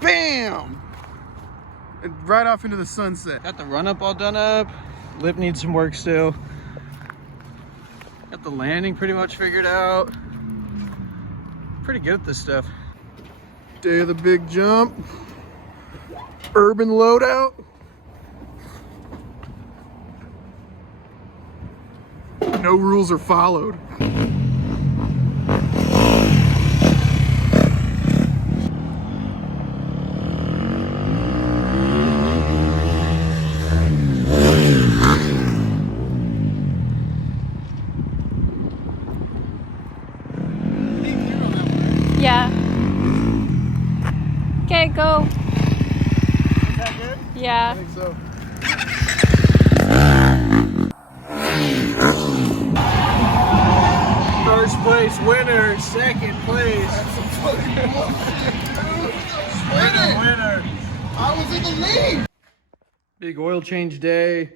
Bam! And right off into the sunset. Got the run up all done up. Lip needs some work still. Got the landing pretty much figured out. Pretty good at this stuff. Day of the big jump. Urban loadout. No rules are followed. Yeah. Okay, go. Is that good? Yeah. I think so. First place winner, second place. That's some fucking bullshit, dude. Winner. I was in the lead. Big oil change day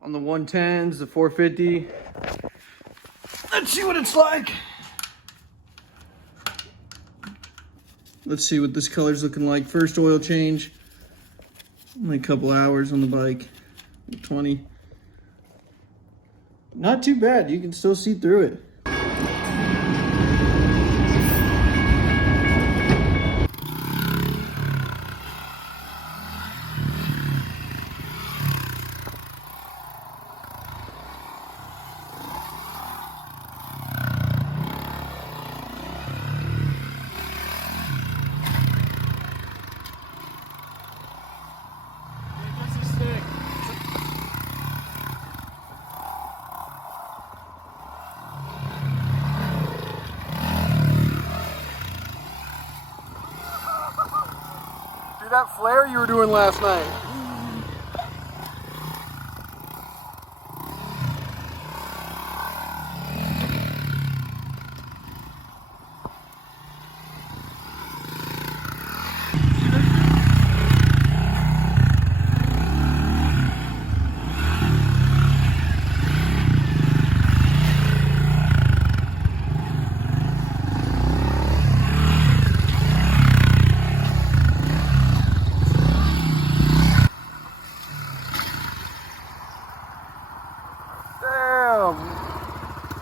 on the 110s, the 450. Let's see what it's like. Let's see what this color's looking like. First oil change. Only a couple hours on the bike. 20. Not too bad. You can still see through it. That flare you were doing last night.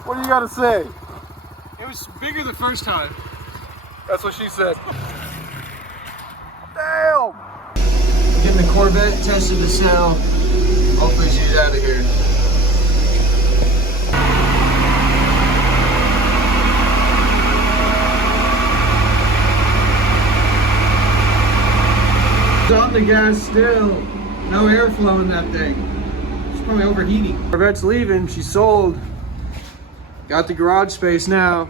What do you got to say? It was bigger the first time. That's what she said. Damn! Getting the Corvette tested to sell. Hopefully she's out of here. It's on the gas still. No airflow in that thing. It's probably overheating. Corvette's leaving. She sold. Got the garage space now.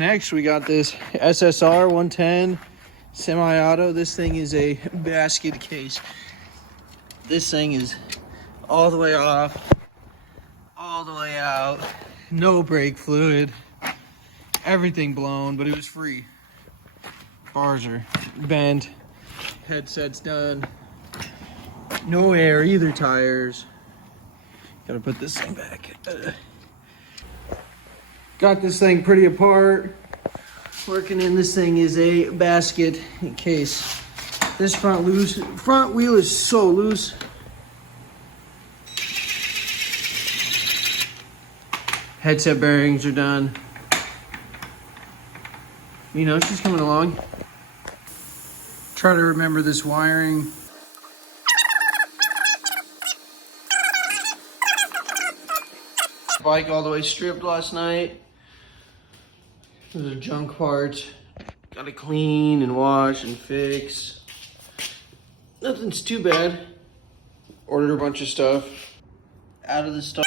Next, we got this SSR 110 semi-auto. This thing is a basket case. This thing is all the way off, all the way out. No brake fluid. Everything blown, but it was free. Bars are bent. Headset's done. No air, either tires. Gotta put this thing back. Got this thing pretty apart. Working in this thing is a basket case. This front wheel is so loose. Headset bearings are done. You know, she's coming along. Try to remember this wiring. Bike all the way stripped last night. Those are junk parts. Gotta clean and wash and fix. Nothing's too bad. Ordered a bunch of stuff. Out of the stuff.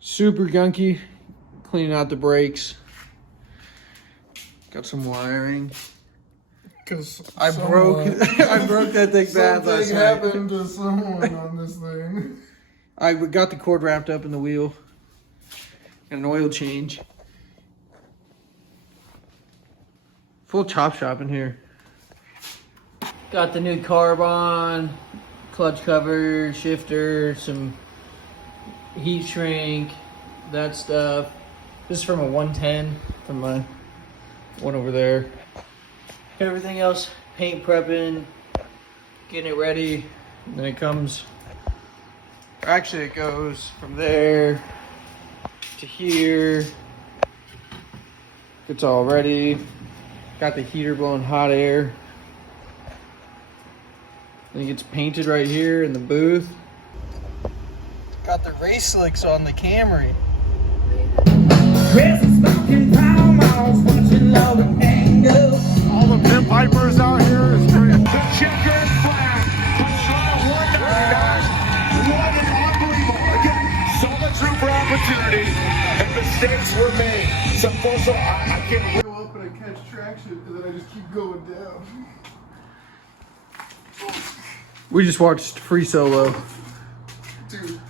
Super gunky. Cleaning out the brakes. Got some wiring. Because I broke that thing bad last night. Something happened to someone on this thing. I got the cord wrapped up in the wheel. Got an oil change. Full chop shop in here. Got the new carb on, clutch cover, shifter, some heat shrink, that stuff. This is from a 110 from my one over there. Everything else, paint prepping, getting it ready. And then it comes, or actually it goes from there to here. It's all ready. Got the heater blowing hot air. Then it gets painted right here in the booth. Got the race slicks on the Camry. All the pit vipers out here is great. The checkered flag. Pastrana 199. What an unbelievable. Again, so much room for opportunity. And mistakes were made. So, also, I can't wait. Go up and I catch traction, and then I just keep going down. We just watched Free Solo. Dude,